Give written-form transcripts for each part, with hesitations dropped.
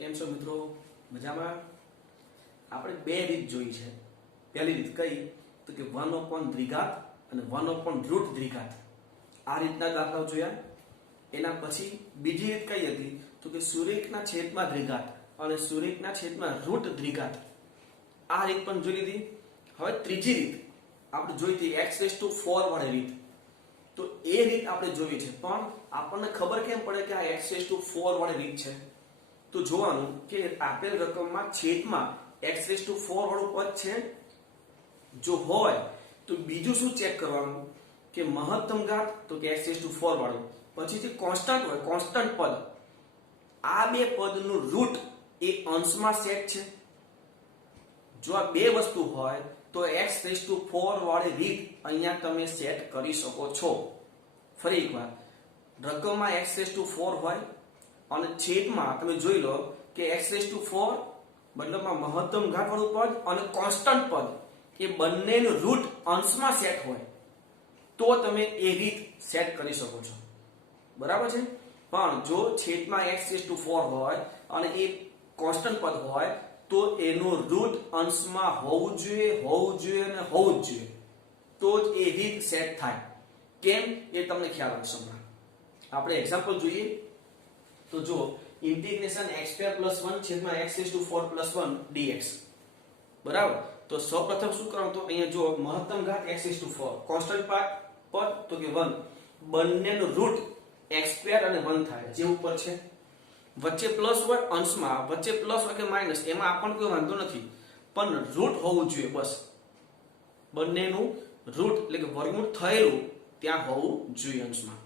કેમ છો મિત્રો? મજામાં? આપણે બે રીત જોઈ છે. પહેલી રીત કઈ તો કે 1 દ્વિઘાત અને 1 દ્વિઘાત. આ રીતના દાખલાઓ જોયા. એના પછી બીજી રીત કઈ હતી તો કે સુરેખના છેદમાં દ્વિઘાત અને સુરેખના છેદમાં દ્વિઘાત. આ રીત પણ જોઈ લીધી. હવે ત્રીજી રીત આપણે જોઈ હતી x⁴ વાળી રીત. તો એ રીત આપણે જોઈ છે, પણ આપણને ખબર કેમ પડે કે આ x⁴ વાળી રીત છે? તો જોવાનું કે આપેલ રકમમાં છેદમાં x⁴ વાળું પદ છે. જો હોય તો બીજું શું ચેક કરવાનું કે મહત્તમ ઘાત તો કે x⁴ વાળું, પછી જે કોન્સ્ટન્ટ હોય કોન્સ્ટન્ટ પદ, આ બે પદનું રૂટ એ અંશમાં સેટ છે. જો આ બે વસ્તુ હોય તો x⁴ વાળી રીત અહીંયા તમે સેટ કરી શકો છો. ફરી એકવાર, રકમમાં x⁴ હોય અને છેદમાં તમે જોઈ લો કે x⁴ મતલબમાં મહત્તમ ઘાત વાળું પદ અને કોન્સ્ટન્ટ પદ, એ બંનેનું રૂટ અંશમાં સેટ હોય તો તમે એ રીત સેટ કરી શકો છો. બરાબર છે? પણ જો છેદમાં x⁴ હોય અને એ કોન્સ્ટન્ટ પદ હોય તો એનું રૂટ અંશમાં હોવું જોઈએ અને હોવું જ જોઈએ, તો જ એ રીત સેટ થાય. કેમ એ તમને ખ્યાલ આવશે. આપણે એક્ઝામ્પલ જોઈએ તો જો ઇન્ટિગ્રેશન x² + 1 છેદમાં x⁴ + 1 dx. બરાબર? તો સૌપ્રથમ શું કરવાનું, તો અહીંયા જો મહત્તમ ઘાત x⁴, કોન્સ્ટન્ટ પદ તો કે 1, બંનેનું રૂટ x² અને 1 થાય જે ઉપર છે. વચ્ચે પ્લસ હોય અંશમાં, વચ્ચે પ્લસ હોય કે માઈનસ, એમાં આપણને કોઈ વાંધો નથી, પણ રૂટ હોવું જોઈએ બસ. બંનેનું રૂટ એટલે કે વર્ગમૂળ થયેલું ત્યાં હોવું જોઈએ અંશમાં.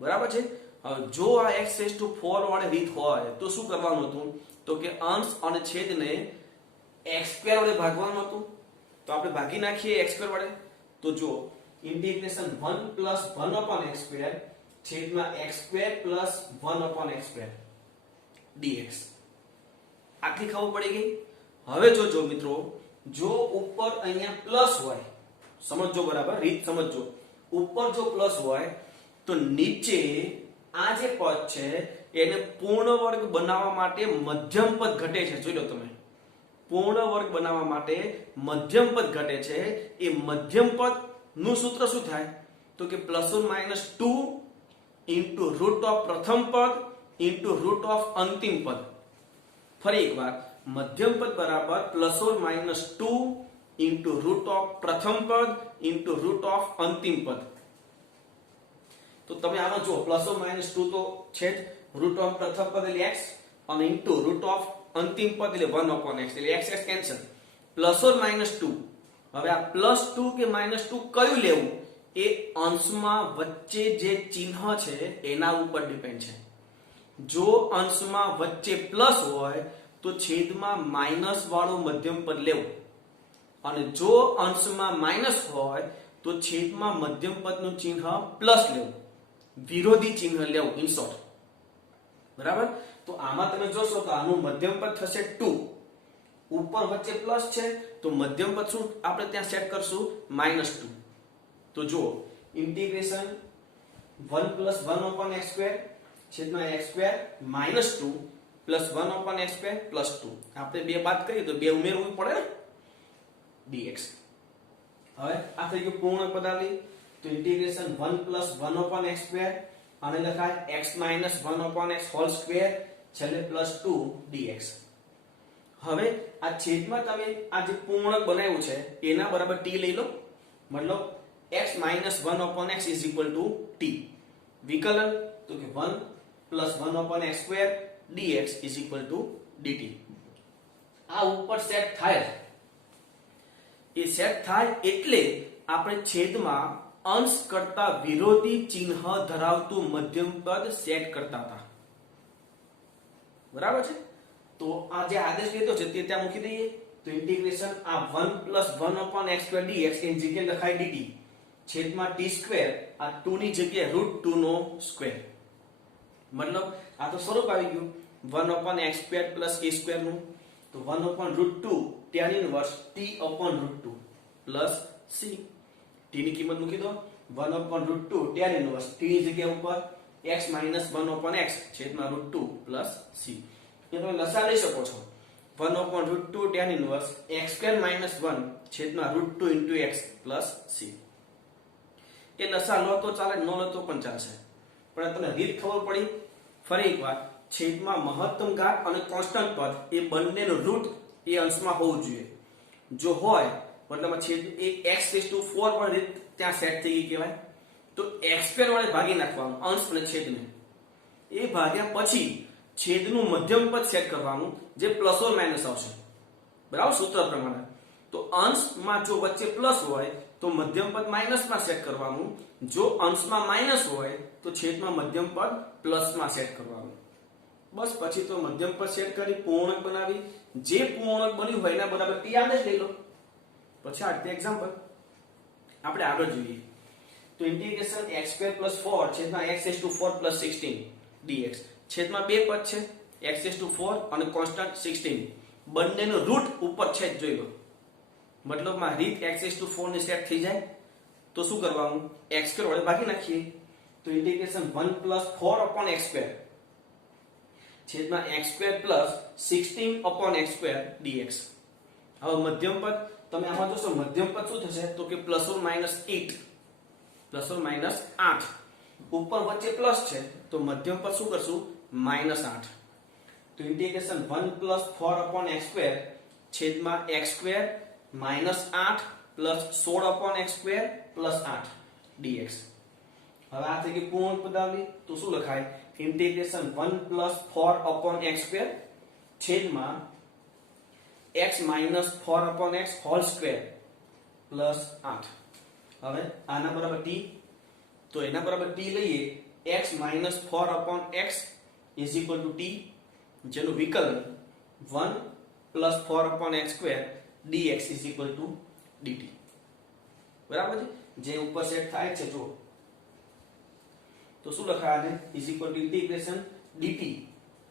બરાબર છે? હવે જો આ x⁴ વાળી રીત હોય તો શું કરવાનું હતું તો કે અંશ અને છેદને x² વડે ભાગવાનું હતું. તો આપણે ભાગી નાખીએ x² વડે. તો જો ઇન્ટિગ્રેશન 1 + 1/x² છેદમાં x² + 1/x² dx. આટલી ખબર પડી ગઈ. હવે જોજો મિત્રો, જો ઉપર અહીંયા પ્લસ હોય, સમજો બરાબર, રીત સમજો. ઉપર જો પ્લસ હોય તો નીચે આ જે પદ છે એને પૂર્ણ વર્ગ બનાવવા માટે મધ્યમ પદ ઘટે છે. જોઈ લો તમે, પૂર્ણ વર્ગ બનાવવા માટે મધ્યમ પદ ઘટે છે. એ મધ્યમ પદ નું સૂત્ર શું થાય તો કે ±2 * રૂટ ઓફ પ્રથમ પદ * રૂટ ઓફ અંતિમ પદ. ફરી એકવાર, મધ્યમ પદ બરાબર ±2 * રૂટ ઓફ પ્રથમ પદ * રૂટ ઓફ અંતિમ પદ. તો તમે આમાં જો ±2 તો છે જ, રૂટ ઓફ પ્રથમ પદ એટલે x અને * રૂટ ઓફ અંતિમ પદ એટલે 1/x, એટલે x કેન્સલ. ±2. હવે આ +2 કે -2 કયું લેવું એ અંશમાં વચ્ચે જે ચિહ્ન છે એના ઉપર ડિપેન્ડ છે. જો અંશમાં વચ્ચે પ્લસ હોય તો છેદમાં માઈનસ વાળું મધ્યમ પદ લેવું, અને જો અંશમાં માઈનસ હોય તો છેદમાં મધ્યમ પદનું ચિહ્ન પ્લસ લેવું, વિરોધી ચિહ્ન લેવું, ઇન શોર્ટ. બરાબર? તો આમાં તમે જોશો તો આનું મધ્યમ પદ થશે 2. ઉપર વચ્ચે પ્લસ છે તો મધ્યમ પદ શું આપણે ત્યાં સેટ કરશું -2. તો જુઓ, ઇન્ટિગ્રેશન 1 + 1/x² છેદમાં x² - 2 + 1/x² + 2. આપણે બે બાદ કરીએ તો બે ઉમેરવું પડે ને, dx. હવે આ થઈ ગયું પૂર્ણ પદાવલી. તો ઇન્ટિગ્રેશન 1 + 1/x² આને લખાય x - 1/x² છેલ્લે +2 dx. હવે આ છેદમાં તમે આ જે પૂર્ણક બનાવ્યું છે એના બરાબર t લઈ લો, મતલબ x - 1/x = t. વિકલન તો કે 1 + 1/x² dx = dt. આ ઉપર સેટ થાય. એ સેટ થાય એટલે આપણે છેદમાં અંશ કરતા વિરોધી ચિહ્ન ધરાવતું મધ્યમ પદ સેટ કરતા હતા. બરાબર છે? તો આ જે આદેશ લીધો છે તે ત્યાં મૂકી દઈએ. તો ઇન્ટિગ્રેશન આ 1 + 1/x² dx એની જગ્યાએ લખાય dt છેદમાં t², આ 2 ની જગ્યાએ √2 નો સ્ક્વેર. મતલબ આ તો સ્વરૂપ આવી ગયું 1/x² + a² નું. તો 1/√2 tan inverse t/√2 plus c. t ની કિંમત મૂકી દો. 1/√2 tan ઇન્વર્સ t ની જગ્યા ઉપર x - 1/x છેદમાં √2 પ્લસ c. એ તમે લસા લઈ શકો છો 1/√2 tan inverse x² - 1 છેદમાં √2 into x plus c. એ લસા લો તો ચાલે, ન લો તો પણ ચાલશે, પણ તમને રીત ખબર પડી. ફરી એકવાર, છેદમાં મહત્તમ ઘાત અને કોન્સ્ટન્ટ પદ એ બંનેનું રૂટ એ અંશમાં હોવું જોઈએ. જો હોય મતલબ છેદ એ x⁴ પર રીત ત્યાં સેટ થઈ ગઈ કહેવાય. તો x² વડે ભાગી નાખવાનું અંશ અને છેદને. એ ભાગ્યા પછી છેદનું મધ્યમ પદ સેટ કરવાનું જે પ્લસ ઓર માઇનસ આવશે, બરાબર, સૂત્ર પ્રમાણે. તો અંશમાં જો વચ્ચે પ્લસ હોય તો મધ્યમ પદ માઇનસમાં સેટ કરવાનું, જો અંશમાં માઇનસ હોય તો છેદમાં મધ્યમ પદ પ્લસમાં સેટ કરવાનું. બસ પછી તો મધ્યમ પદ સેટ કરી પૂર્ણાંક બનાવી, જે પૂર્ણાંક બન્યું હોય એના બરાબર t યાદ જ લઈ લો. પછી આ રીતે એક્ઝામ્પલ આપણે આગળ જોઈએ. તો ઇન્ટિગ્રેશન x² + 4 છેદમાં x⁴ + 16 dx છેદમાં બે પદ છે x⁴ અને કોન્સ્ટન્ટ 16, બંનેનો રૂટ ઉપર છે જોઈ લો. મતલબમાં રીત x⁴ ની સેટ થઈ જાય તો શું કરવાનું, x² વડે ભાગી નાખીએ. તો ઇન્ટિગ્રેશન 1 + 4/x² છેદમાં x² + 16/x² dx. હવે મધ્યમ પદ તમે આમાં જોશો, મધ્યમ પદ શું થશે તો કે ±8 ±8. ઉપર વચ્ચે પ્લસ છે તો મધ્યમ પદ શું કરશું, -8. તો ઇન્ટિગ્રેશન 1 + 4/x² છેદમાં x² - 8 + 16/x² + 8 dx. હવે આ થઈ ગઈ પૂર્ણ પદાવલી. તો શું લખાય, ઇન્ટિગ્રેશન 1 + 4/x² છેદમાં x - 4/x² + 8. હવે આના બરાબર t, તો એના બરાબર t લઈએ, x - 4/x = t, જેનું વિકલન 1 + 4/x² dx = dt. બરાબર છે, જે ઉપર સેટ થાય છે જો. તો શું લખાય આને, ઇન્ટિગ્રેશન dt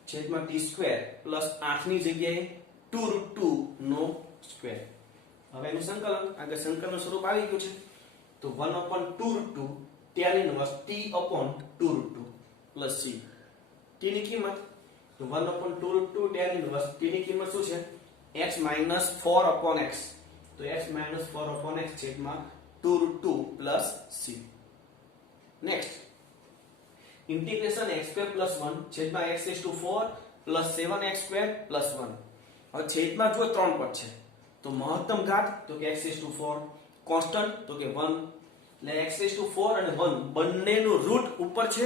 છેદમાં t² + 8 ની જગ્યાએ 2√2 નો સ્ક્વેર. હવે એનું સંકલન, આગળ સંકલનનું સ્વરૂપ આવી ગયું છે. તો 1/2√2 tan inverse t/2√2 + c. t ની કિંમત તો 1/2√2 tan inverse t ની કિંમત શું છે, x - 4/x. તો x - 4/x છેદમાં 2√2 + c. નેક્સ્ટ ઇન્ટિગ્રેશન x² + 1 છેદમાં x⁴ + 7x² + 1. હવે છેદમાં જો 3 પદ છે તો મહત્તમ ઘાત તો કે x⁴, કોન્સ્ટન્ટ તો કે 1. એટલે x⁴ અને 1 બંનેનું રૂટ ઉપર છે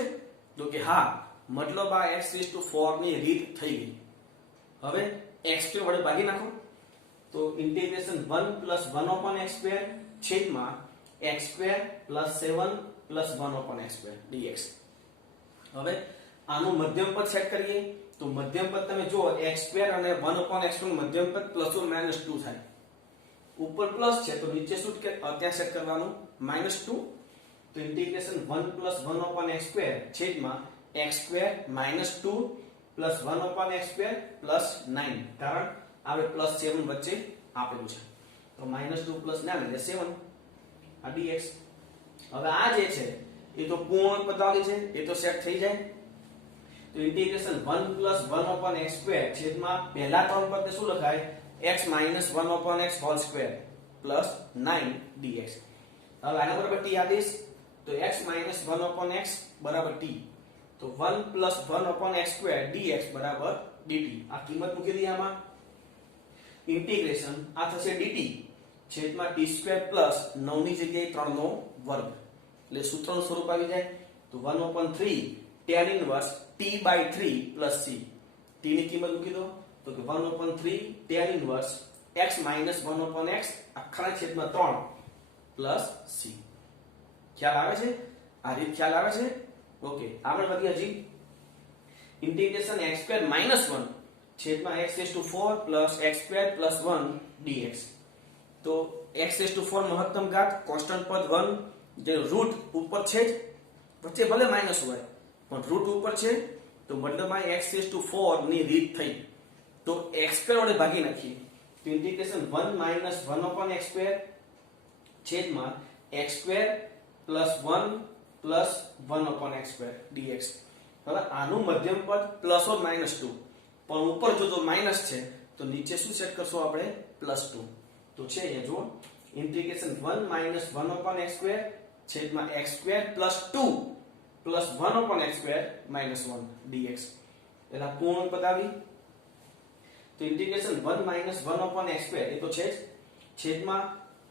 તો કે હા, મતલબ આ x⁴ ની રીત થઈ ગઈ. હવે x² વડે ભાગી નાખો. તો ઇન્ટિગ્રેશન 1 + 1/x² છેદમાં x² + 7 + 1/x² dx. હવે આનું મધ્યમ પદ સેટ કરીએ. તો મધ્યમ પદ તમે જો x² અને 1/x² નું મધ્યમ પદ ±2 થાય. ઉપર પ્લસ છે તો નીચે શું કે ત્યાં સેટ કરવાનું -2. તો ઇન્ટિગ્રેશન 1 + 1/x² છેદમાં x² - 2 + 1/x² + 9, કારણ આપણે +7 વચ્ચે આપેલું છે. તો -2 + 9 એટલે 7 આ dx. હવે આ જે છે એ તો પૂર્ણ પદાવલી છે, એ તો સેટ થઈ જાય. તો ઇન્ટિગ્રેશન 1 + 1/x² છેદમાં પહેલા ત્રણ પદને શું લખાય, x - 1/x² + 9 dx. હવે આના બરાબર t આદેશ. તો x - 1/x = t. તો 1 + 1/x² dx = dt. આ કિંમત મૂકી દઈએ આમાં. ઇન્ટિગ્રેશન આ થશે dt છેદમાં t² + 9 ની જગ્યાએ 3 નો વર્ગ. એટલે સૂત્રનું સ્વરૂપ આવી જાય. તો 1/3 tan inverse t/3 + c. t ની કિંમત મૂકી દો. તો કે 1/3 tan inverse x - 1/x આખા છેદમાં 3 + c. ખ્યાલ આવે છે? આ રીત ખ્યાલ આવે છે? ઓકે, આગળ વધીએ. હજી ઇન્ટિગ્રેશન x² - 1 છેદમાં x⁴ + x² + 1 dx. તો x⁴ મહત્તમ ઘાત, કોન્સ્ટન્ટ પદ 1, જે રૂટ ઉપર છે જ, વચ્ચે ભલે માઈનસ હોય પણ રૂટ ઉપર છે, તો મતલબમાં x⁴ ની રીત થઈ. તો x² વડે ભાગી નાખીએ. તો ઇન્ટિગ્રેશન 1 - 1/x² છેદમાં x² + 1 + 1/x² dx. હવે આનું મધ્યમ પદ +or -2, પણ ઉપર જો માઇનસ છે તો નીચે શું સેટ કરશો આપણે +2. તો છે અહીંયા જુઓ ઇન્ટિગ્રેશન 1 - 1/x² છેદમાં x² + 2 + 1/x² - 1 dx. એના પૂર્ણ પદ આવી. તો ઇન્ટિગ્રેશન 1 - 1/x² એ તો છે જ છેદમાં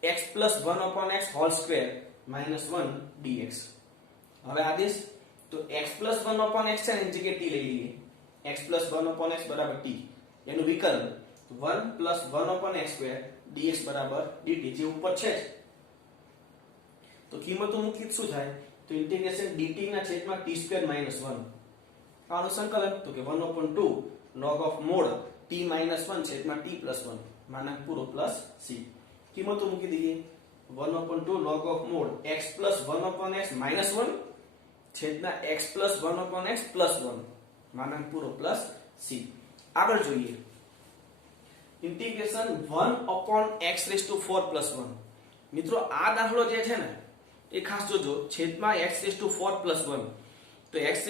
x + 1/x² - 1 dx. હવે આદેશ તો x + 1/x છે એની જગ્યાએ t લઈ લઈએ. x + 1/x = t. એનું વિકલન 1 + 1/x² dx = dt જે ઉપર છે જ. તો કિંમતો મૂકી શું થાય તો ઇન્ટિગ્રેશન dt ના છેદમાં t² - 1. આનું સંકલન તો કે 1/2 log of mod t - 1 છેદમાં t + 1 માનાંક પૂરો પ્લસ c. કિંમતો મૂકી દઈએ 1/2 log of mod x + 1/x - 1 છેદમાં x + 1/x + 1 માનાંક પૂરો પ્લસ c. આગળ જોઈએ ઇન્ટિગ્રેશન 1/x⁴ + 1. મિત્રો આ દાખલો જે છે ને એ ખાસ જોજો છેદમાં x⁴ + 1. તો x⁴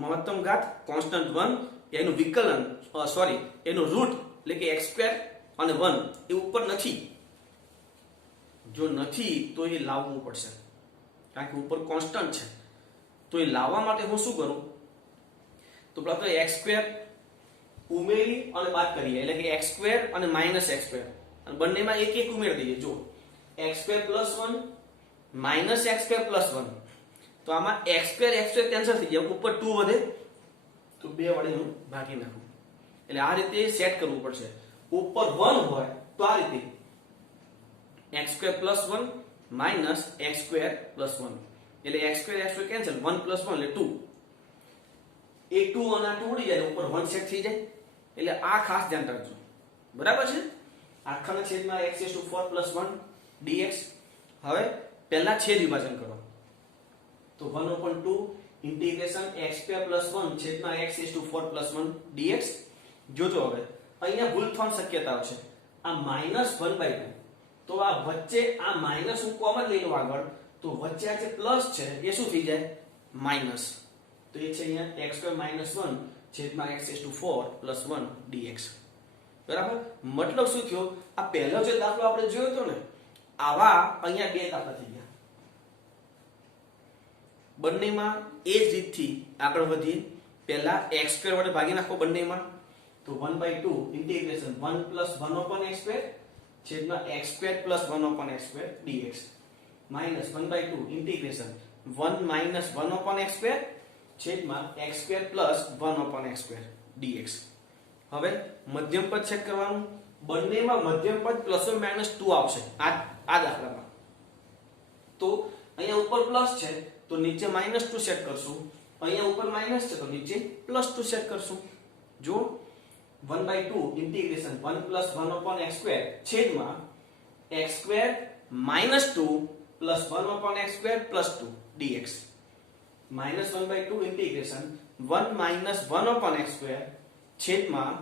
મહત્તમ ઘાત કોન્સ્ટન્ટ 1 એનું વિકલન એનું રૂટ એટલે કે x² અને 1 એ ઉપર નથી. જો નથી તો એ લાવવું પડશે કારણ કે ઉપર કોન્સ્ટન્ટ છે. તો એ લાવવા માટે હું શું કરું તો પેલા તો x² ઉમેરી અને બાદ કરીએ એટલે કે x² અને -x² અને બંનેમાં એક એક ઉમેરી દઈએ. જો x² + 1 -x² + 1 તો આમાં x² કેન્સલ થઈ જાય ઉપર 2 વધે તો 2 વડે હું ભાગી નાખું. એટલે આ રીતે સેટ કરવું પડશે. ઉપર 1 હોય તો આ રીતે x² + 1 -x² + 1 એટલે x² કેન્સલ 1 + 1 એટલે 2. એ 2 અને આ 2 ઉડી જાય ઉપર 1 સેટ થઈ જાય. એટલે આ ખાસ ધ્યાન રાખજો. બરાબર છે. આખાના છેદમાં x⁴ + 1 dx. હવે પહેલા છેદ વિભાજન કરો તો 1/2 ઇન્ટિગ્રેશન x² + 1 છેદમાં x⁴ + 1 dx. જોજો હવે અહીંયા ભૂલ થવાની શક્યતા છે. આ -1/2 તો આ વચ્ચે આ માઈનસ હું કોમન લઈ લઉં આગળ તો વચ્ચે આ જે પ્લસ છે એ શું થઈ જાય માઈનસ. તો એ છે અહીંયા x² - 1 છેદમાં x⁴ + 1 dx. બરાબર. મતલબ શું થયો આ પહેલો જે દાખલો આપણે જોયો હતો ને આવા અહીંયા બે દાખલા થઈ ગયા. બંનેમાં એ જ રીતથી આગળ વધીએ. પહેલા x² વડે ભાગી નાખો બંનેમાં તો 1/2 ઇન્ટિગ્રેશન 1 + 1/x² છેદમાં x² + 1/x² dx -1/2 integration 1 - 1/x² છેદમાં x² + 1/x² dx. હવે મધ્યમ પદ ચેક કરવાનું. બંનેમાં મધ્યમ પદ ±2 આવશે આ દાખલામાં. તો અહીંયા ઉપર પ્લસ છે તો નીચે -2 સેટ કરશું. અહીંયા ઉપર માઈનસ છે તો નીચે +2 સેટ કરશું. જો 1/2 ઇન્ટિગ્રેશન 1 + 1/x² છેદમાં x² - 2 + 1/x² + 2 dx -1/2 integration 1 - 1/x² છેદમાં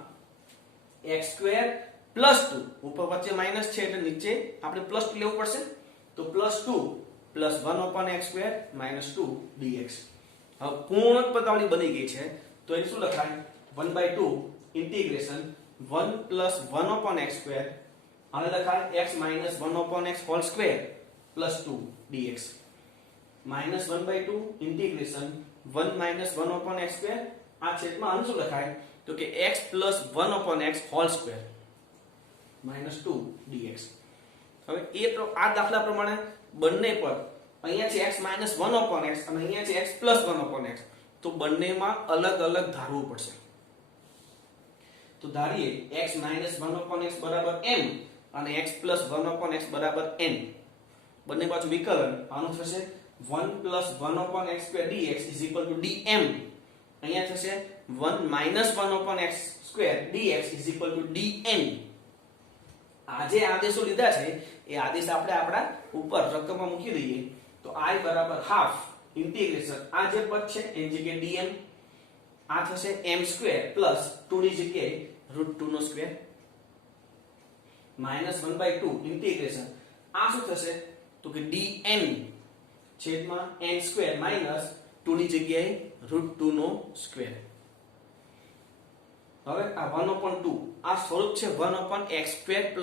x² + 2 ઉપર વચ્ચે માઈનસ છે એટલે નીચે આપણે +2 લેવું પડશે તો +2 + 1/x² - 2 dx. હવે પૂર્ણ પદાવલી બની ગઈ છે તો એ શું લખાય 1/2 ઇન્ટિગ્રેશન 1 + 1/x² આને લખાય x - 1/x² + 2 dx -1/2 integration 1 - 1/x² આ છેદમાં આનું શું લખાય તો કે x + 1/x² -2 dx. હવે આ દાખલા પ્રમાણે બંને પર અહીંયા છે x - 1/x અને અહીંયા છે x + 1/x તો બંનેમાં અલગ અલગ ધારવું પડશે. તો ધારીએ x - 1/x = m અને x + 1/x = n. બંને બાજુ વિકલન આનું થશે 1 + 1/x² dx = dm. અહીંયા થશે 1 - 1/x² dx = dn. આ જે આદેશો લીધા છે એ આદેશ આપણે આપણા ઉપર રકમમાં મૂકી દઈએ તો I = ½ ઇન્ટિગ્રેશન આ જે પદ છે એની જગ્યાએ dm આ થશે m² + 2 ની જગ્યાએ √2² -1/2 ઇન્ટિગ્રેશન આ શું થશે તો કે dn છેદમાં n² - 2 ની જગ્યાએ √2². હવે આ 1/2 આ સ્વરૂપ છે 1/x² +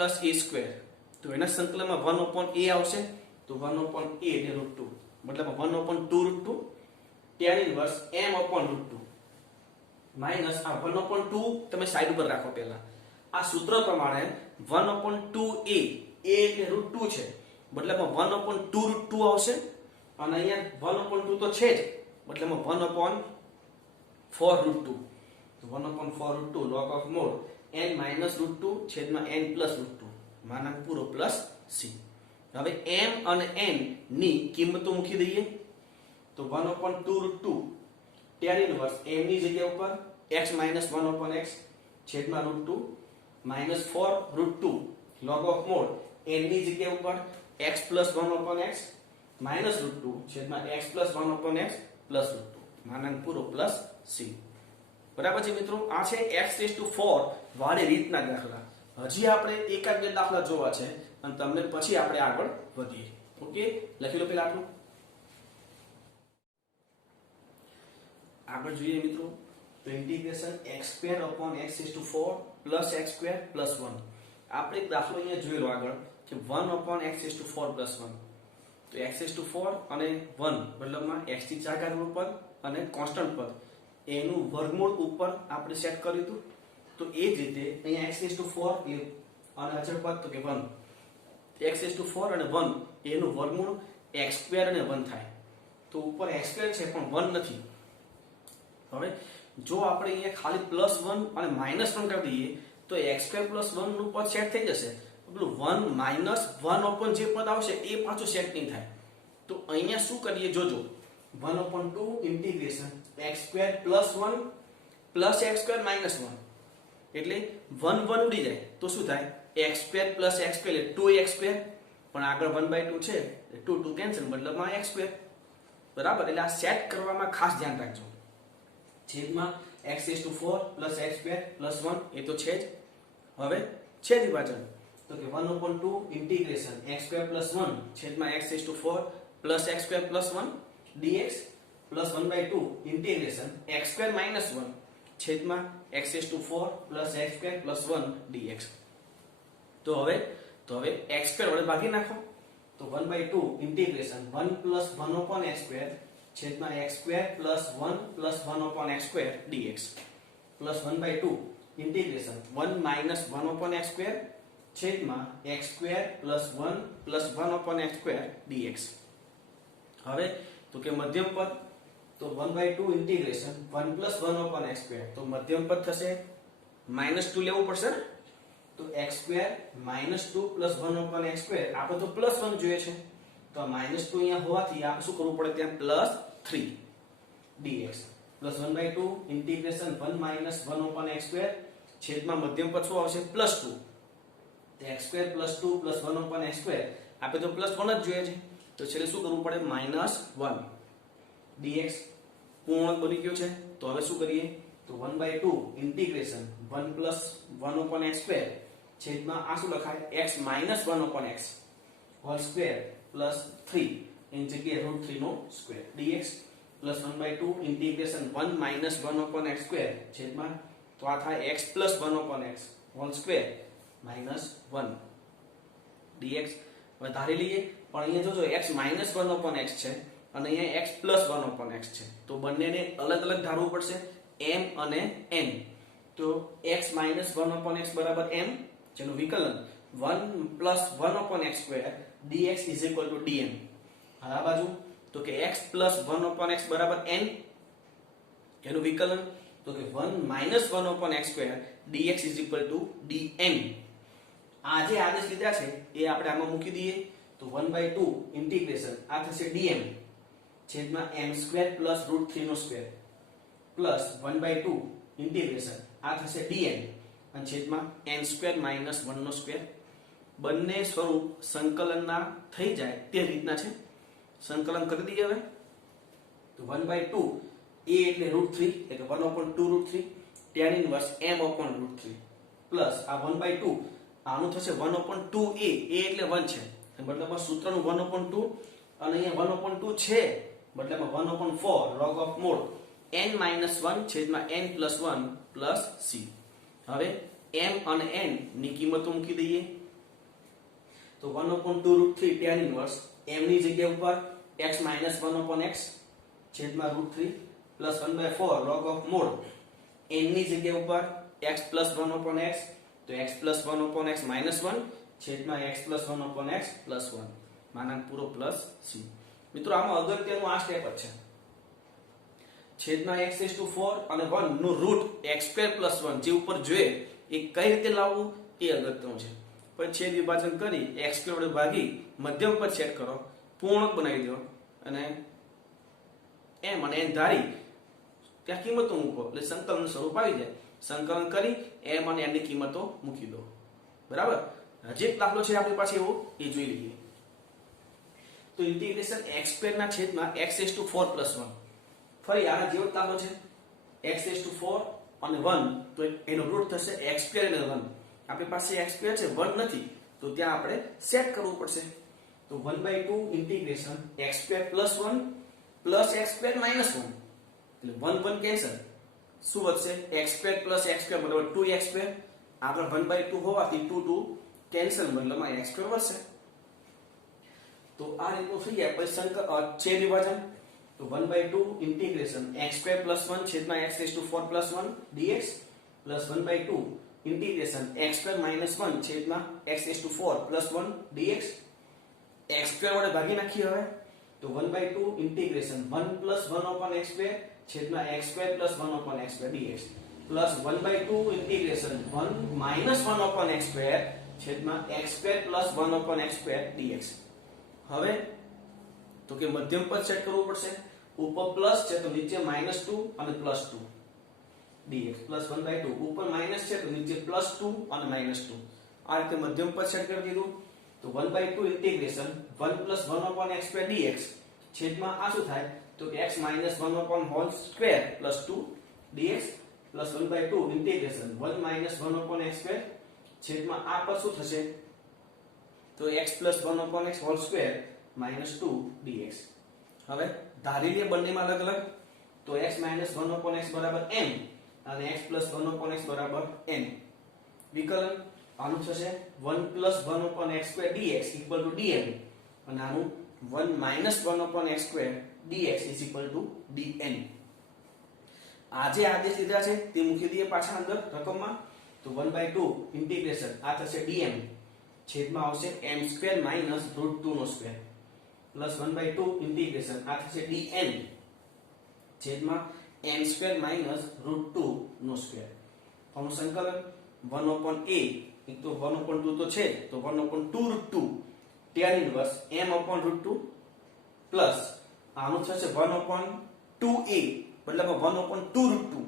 a². તો એના સંકલનમાં 1/a આવશે, તો 1/a એટલે √2, મતલબ 1/2 tan ઇન્વર્સ m/√2 માઈનસ આ 1/2 તમે સાઈડ ઉપર રાખો. પહેલા આ સૂત્ર પ્રમાણે 1/2a એટલે √2 છે, મતલબમાં 1/2 આવશે, અને અહીંયા 1/2 તો છે જ, મતલબમાં 1/4√2. તો 1/4√2 log of mod n - √2 છેદમાં n + √2 માનાંક પૂરો પ્લસ c. હવે m અને n ની કિંમતો મૂકી દઈએ. તો 1/2√2 tan ઇન્વર્સ m ની જગ્યા ઉપર x - 1/x છેદમાં √2 -4√2 log of mod n ની જગ્યા ઉપર x + 1/x -√2 છેદમાં x + 1/x +√2 માનાંક પૂરો પ્લસ c. બરાબર છે મિત્રો, આ છે x⁴ વાળી રીતના દાખલા. હજી આપણે એકાદ બે દાખલા જોવા છે અને તમને પછી આપણે આગળ વધીએ. ઓકે, લખી લો પહેલા આપણું. આગળ જોઈએ મિત્રો, તો ઇન્ટિગ્રેશન x²/x⁴ + x² + 1. આપણે એક દાખલો અહીંયા જોયેલો આગળ કે 1/x⁴ + 1. તો x⁴ અને 1 મતલબમાં x ની 4 ઘાત ઉપર અને કોન્સ્ટન્ટ પદ એનું વર્ગમૂળ ઉપર આપણે સેટ કર્યું હતું. તો એ જ રીતે અહીંયા x⁴ અને અચળ પદ તો કે 1, x⁴ અને 1 એનું વર્ગમૂળ x² અને 1 થાય. તો ઉપર x² છે પણ 1 નથી. હવે જો આપણે અહીંયા ખાલી +1 અને -1 કરી દઈએ તો x² + 1 નું પદ સેટ થઈ જશે. પેલું 1 - 1 જે પદ આવશે એ પાછું સેટ નહીં થાય. તો અહીંયા શું કરીએ જોજો, 1/2 ઇન્ટિગ્રેશન x² + 1 + x² - 1 એટલે 1 1 ઉડી જાય તો શું થાય, x² + x² એટલે 2x², પણ આગળ 1/2 છે એટલે 2 કેન્સલ, મતલબમાં x². બરાબર, એટલે આ સેટ કરવામાં ખાસ ધ્યાન રાખજો. છેદમાં x⁴ + x² + 1 એ તો છે જ. હવે છેદ વિભાજન, તો કે 1/2 ઇન્ટિગ્રેશન x² + 1 છેદમાં x⁴ + x² + 1 dx + 1/2 integration x² - 1 છેદમાં x⁴ + x² + 1 dx. તો હવે x² વડે ભાગી નાખો. તો 1/2 ઇન્ટિગ્રેશન 1 + 1/x² છેદમાં x² + 1 + 1/x² dx + 1/2 integration 1 - 1/x² છેદમાં x² + 1 + 1/x² dx. હવે તો કે મધ્યમ પદ, તો 1/2 ઇન્ટિગ્રેશન 1 + 1/x², તો મધ્યમ પદ થશે -2 લેવું પડશે ને. તો x² - 2 + 1/x², આપણે તો +1 જોઈએ છે, તો -2 અહીંયા હોવાથી આપણે શું કરવું પડે, ત્યાં +3 dx + 1/2 ઇન્ટિગ્રેશન 1 - 1/x² છેદમાં મધ્યમ પદ શું આવશે, +2. તો x² + 2 + 1/x², આપણે તો +1 જ જોઈએ છે, તો છેલ્લે શું કરવું પડે, -1 dx. પૂર્ણાંક બની ગયો છે. તો હવે શું કરીએ, તો 1/2 ઇન્ટિગ્રેશન 1 + 1/x² છેદમાં આ શું લખાય, x - 1/x હોલ સ્ક્વેર + 3 એની જગ્યાએ √3 નો સ્ક્વેર dx + 1/2 ઇન્ટિગ્રેશન 1 - 1/x² છેદમાં તો આ થાય x + 1/x whole square -1 dx. હવે ધારી લઈએ, પણ અહીંયા જોજો x - 1/x છે અને અહીંયા x + 1/x છે, તો બંનેને અલગ અલગ ધારવું પડશે, m અને n. તો x - 1/x = m, જેનું વિકલન 1 + 1/x² dx = dm. આ બાજુ તો કે x + 1/x = n, એનું વિકલન તો કે 1 - 1/x² dx = dn. આ જે આદેશ લીધા છે એ આપણે આમાં મૂકી દઈએ. તો 1/2 ઇન્ટિગ્રેશન આ થશે dm છેદમાં m² + √3 નો સ્ક્વેર પ્લસ 1/2 ઇન્ટિગ્રેશન આ થશે dn અને છેદમાં n² - 1 નો સ્ક્વેર. બંને સ્વરૂપ સંકલનના થઈ જાય તે રીતના છે. સંકલન કરી દઈએ હવે. તો 1/2 a એટલે √3 એટલે 1/2√3 tan ઇન્વર્સ m/√3 પ્લસ આ 1/2 આનું થશે 1/2a, a એટલે 1 છે મતલબ સૂત્રનું 1/2 અને અહીંયા 1/2 છે મતલબ 1/4 log of mod n - 1 છેદમાં n + 1 + c. હવે m અને n ની કિંમતો મૂકી દઈએ તો 1/2√3 tan ઇન્વર્સ m ની જગ્યા ઉપર x - 1/x છેદમાં √3 plus 1/4 log of mod n ની જગ્યા ઉપર x + 1/x તો x + 1/x - 1 છેદમાં x + 1/x + 1 માનાંક પૂરો પ્લસ c. મિત્રો આમાં અગત્યનું આ સ્ટેપ જ છે. છેદમાં x⁴ અને 1 નું રૂટ x² + 1 જે ઉપર જોઈએ એ કઈ રીતે લાવવું એ અગત્યનું છે. પછી છેદ વિભાજન કરી x² વડે ભાગી મધ્યમ પર સેટ કરો, પૂર્ણાંક બનાવી દો અને m અને n ધારી ત્યાં કિંમતો મૂકો એટલે સંકલન સ્વરૂપ આવી જાય. સંકલન કરી m અને n ની કિંમતો મૂકી દો. બરાબર. હજી એક દાખલો છે આપણી પાસે એવો એ જોઈ લઈએ. તો ઇન્ટિગ્રેશન x² ના છેદમાં x⁴ + 1 ફરી આના જેવો દાખલો છે. x⁴ અને 1 તો એનો રૂટ થશે x² અને 1. આપણી પાસે x² છે 1 નથી તો ત્યાં આપણે સેટ કરવું પડશે. તો 1/2 ઇન્ટિગ્રેશન x² + 1 + x² - 1 એટલે 1 1 કેન્સલ. શું વધશે x² + x² મતલબ 2x². આગળ 1/2 હોવાથી 2 2 કેન્સલ મતલબમાં x² વધશે. તો આ રીતનું થઈ જાય. પછી છેદ વિભાજન તો 1/2 ઇન્ટિગ્રેશન x² + 1 છેદમાં x⁴ + 1 dx plus 1/2 integration x² - 1 છેદમાં x⁴ + 1 dx x² વડે ભાગી નાખીએ. હવે તો 1/2 ઇન્ટિગ્રેશન 1 + 1/x² છેદમાં x² + 1/x² dx plus 1/2 integration 1 - 1/x² છેદમાં x² + 1/x² dx. હવે તો કે મધ્યમ પદ સેટ કરવું પડશે. ઉપર પ્લસ છે તો નીચે -2 અને +2 dx પ્લસ 1/2 ઉપર માઈનસ છે તો નીચે +2 અને -2. આ રીતે મધ્યમ પદ સેટ કરી દીધું. તો 1/2 ઇન્ટિગ્રેશન 1 + 1/x² dx છેદમાં આ શું થાય તો કે x - 1/2 + 2 dx plus 1/2 integration 1 - 1/x² છેદમાં આ પદ શું થશે તો x + 1/x² -2 dx. હવે ધારી લે બંનેમાં અલગ અલગ તો x - 1/x = m અને x + 1/x = n. વિકલન આનું થશે 1 + 1/x² dx = dm અને આનું 1 - 1/x² dx = dn. આ જે આદેશ લીધા છે તે મૂકી દઈએ પાછા અંદર રકમમાં. તો 1/2 ઇન્ટિગ્રેશન આ થશે dm છેદમાં આવશે m² - √2² પ્લસ 1/2 ઇન્ટિગ્રેશન આ થશે dn છેદમાં m² - √2². આનું સંકલન 1/a એક તો 1/2 તો છે તો 1/2√2 tan ઇન્વર્સ m/√2 પ્લસ આનું થશે 1/2a મતલબ 1/2√2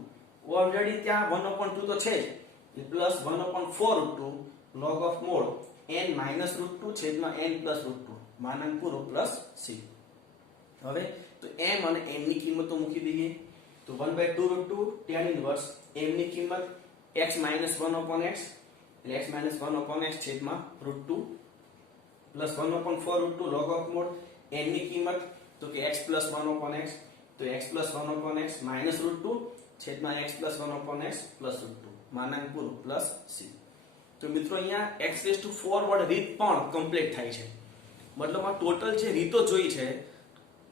ઓલરેડી ત્યાં 1/2 તો છે જ plus 1/4√2 log of mod n - √2 છેદમાં n + √2 માનાંક પૂરો પ્લસ c. હવે તો m અને n ની કિંમતો મૂકી દઈએ તો 1/2√2 tan ઇન્વર્સ m ની કિંમત x - 1/x એટલે x - 1/x છેદમાં √2 plus 1/4√2 log of mod n ની કિંમત તો કે x + 1/x તો x + 1/x -√2 છેદમાં x + 1/x +√2 માનાંક પૂરો પ્લસ c. તો મિત્રો અહીંયા x⁴ વડે રીત પણ કમ્પ્લીટ થાય છે. મતલબ આ ટોટલ જે રીતો જોઈ છે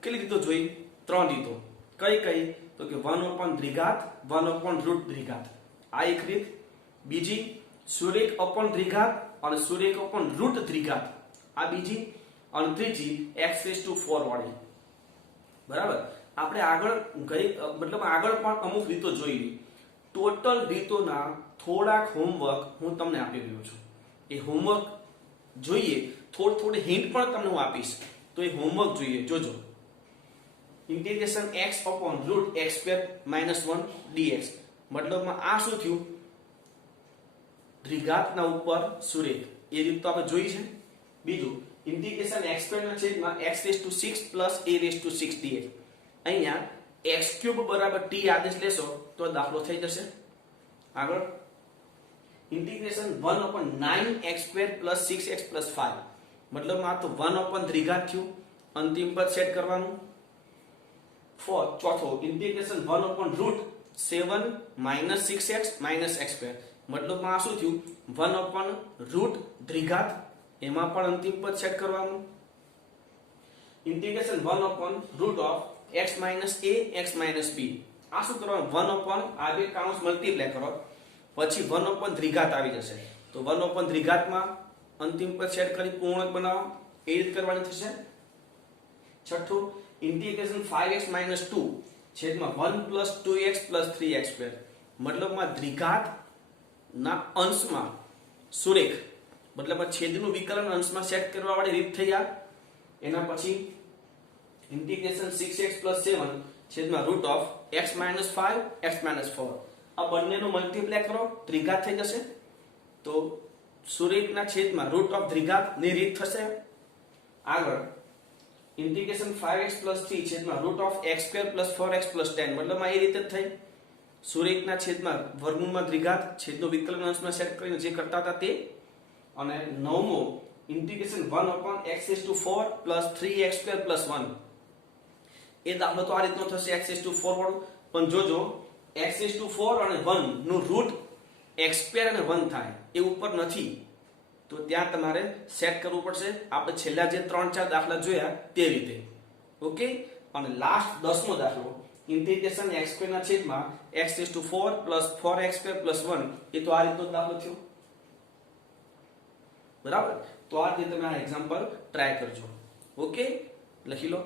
કેટલી રીતો જોઈ 3 રીતો. કઈ કઈ તો કે 1/3 1/√3 આ એક રીત. બીજી સુરેખ/3 અને સુરેખ/√3 આ બીજી. અને ત્રીજી x⁴ વાળી. બરાબર. આપણે આગળ મતલબ આગળ પણ અમુક રીતો જોઈ લી. ટોટલ રીતોના થોડાક હોમવર્ક હું તમને આપી રહ્યો છું. એ હોમવર્ક જોઈએ થોડી હિન્ટ પણ તમને હું આપીશ તો એ હોમવર્ક જોઈએ જોજો. ઇન્ટિગ્રેશન x/√x² - 1 dx મતલબમાં આ શું થયું દ્વિઘાતના ઉપર સુરેખ એ રીત તો આપણે જોઈ છે. બીજું ઇન્ટિગ્રેશન x² ના છેદમાં x⁶ + a⁶ dx અહીંયા x³ = t આદેશ લેશો તો દાખલો થઈ જશે. આગળ ઇન્ટિગ્રેશન 1/9x² + 6x + 5 મતલબમાં તો 1/3 થયું. અંતિમ પદ સેટ કરવાનું. ચોથો ઇન્ટિગ્રેશન 1/√7 - 6x - x². મતલબમાં આ શું થયું 1 upon રૂટ દ્વિઘાત એમાં પણ અંતિમ પદ સેટ કરવાનું integration 1 upon root of x minus a x minus b આ શું કરવાનું 1 upon આ બે કાઉન્સ મલ્ટીપ્લાય કરો પછી 1 upon દ્વિઘાત આવી જશે તો 1 upon દ્વિઘાતમાં અંતિમ પદ સેટ કરી પૂર્ણાંક બનાવો એ રીત કરવાની થશે છઠ્ઠું ઇન્ટિગ્રેશન 5x minus 2 છેદમાં 1 plus 2x plus 3x square મતલબમાં દ્વિઘાત ના અંશમાં સુરેખ મતલબ છેદનું વિકલન અંશમાં સેટ કરવા વાળી રીત થઈ આ એના પછી ઇન્ટિગ્રેશન 6x plus 7 છેદમાં root of x minus 5 x minus 4 આ બંનેનું મલ્ટીપ્લાય કરો દ્વિઘાત થઈ જશે તો સુરેખના છેદમાં રૂટ ઓફ દ્વિઘાત ની રીત થશે આગળ ઇન્ટિગ્રેશન 5x plus 3 છેદમાં root of x square plus 4x plus 10 મતલબમાં એ રીતે જ થઈ સુરેખના છેદમાં વર્ગમૂળમાં દ્વિઘાત છેદનો વિકલન અંશમાં સેટ કરીને જે કરતા હતા તે અને નવમો integration 1 upon x raised to 4 plus 3x square plus 1 એ દાખલો તો આ રીતનો થશે x raised to 4 વાળો પણ જોજો x raised to 4 અને 1 નું રૂટ x square અને 1 થાય એ ઉપર નથી તો ત્યાં તમારે સેટ કરવું પડશે આપણે છેલ્લા જે 3-4 દાખલા જોયા તે રીતે ઓકે અને લાસ્ટ 10મો દાખલો ઇન્ટિગ્રેશન x સ્ક્વેર ના છેદમાં x raised to 4 plus 4x square plus 1 એ તો આ રીતનો દાખલો થયો બરાબર તો આ રીતે તમે આ એક્ઝામ્પલ ટ્રાય કરજો ઓકે લખી લો